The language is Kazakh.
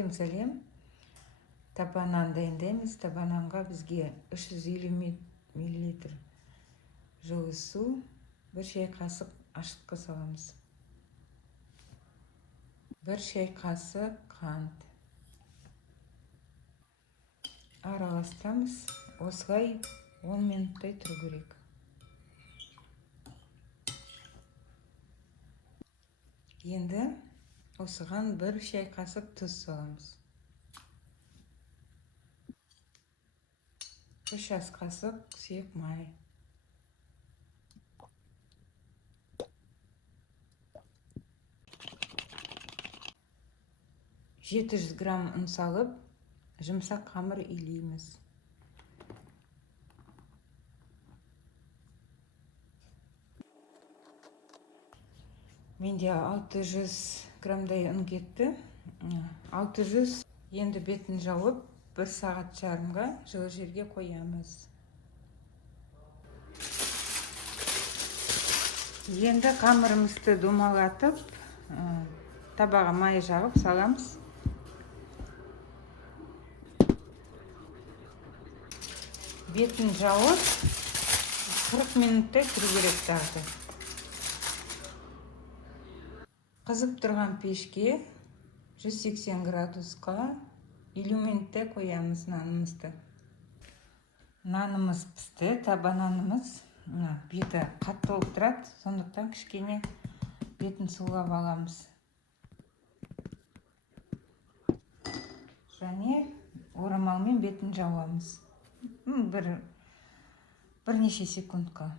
Сәлем сәлем. Таба нан дайындаймыз. Таба нанға бізге 350 мл жылы су, 1 шай қасық ашытқы саламыз. 1 шай қасық қант. Араластырамыз. Осылай 10 минуттай тұру керек. Енді осыған 1 шай қасық тұз саламыз. 3 ас қасық сұйық май. 700 грамм ұн салып, жұмсақ қамыр илейміз. Менде 600 граммдай ұн кетті. 600. Енді бетін жауып, 1 сағат жарымға жылы жерге қоямыз. Енді қамырымызды домалатып, табаға май жағып саламыз. Бетін жауып, 40 минуттай тұру керек тағы. Қызып тұрған пешке 180 градусқа 50 минуттай қоямыз нанымызды. Нанымыз пісті, таба нанымыз. Беті қатты болып тұрады, сондықтан кішкене бетін сулап аламыз. Және орамалмен бетін жауамыз. Бірнеше секундқа.